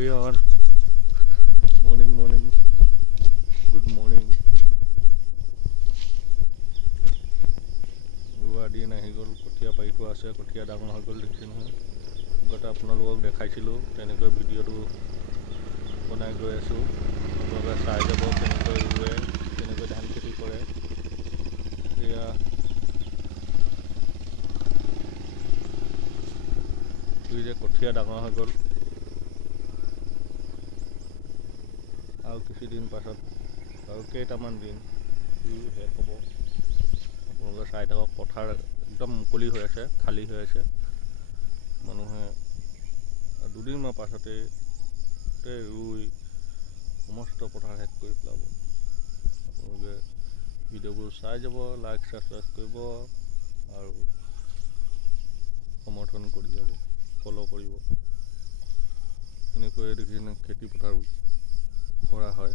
everyone. Morning. Good morning. দিন আহি গ'ল, কঠীয়া পাৰি থোৱা আছে, কঠীয়া ডাঙৰ হৈ গ'ল দেখিছে নহয়। আগতে আপোনালোকক দেখাইছিলোঁ, তেনেকৈ ভিডিঅ'টো বনাই গৈ আছোঁ। আপোনালোকে চাই যাব কেনেকৈ ৰুৱে, কেনেকৈ ধান খেতি কৰে। এয়া যে কঠীয়া ডাঙৰ হৈ গ'ল, আৰু কিছুদিন পাছত আৰু কেইটামান দিন শেষ হ'ব। আপোনালোকে চাই থাকক, পথাৰ একদম মুকলি হৈ আছে, খালী হৈ আছে। মানুহে দুদিনমান পাছতে ৰুই সমস্ত পথাৰ শেষ কৰি পেলাব। আপোনালোকে ভিডিঅ'বোৰ চাই যাব, লাইক ছাবস্ক্ৰাইব কৰিব আৰু সমৰ্থন কৰি যাব, ফ'ল' কৰিব। এনেকৈয়ে দেখিছেনে খেতি পথাৰ কৰা হয়।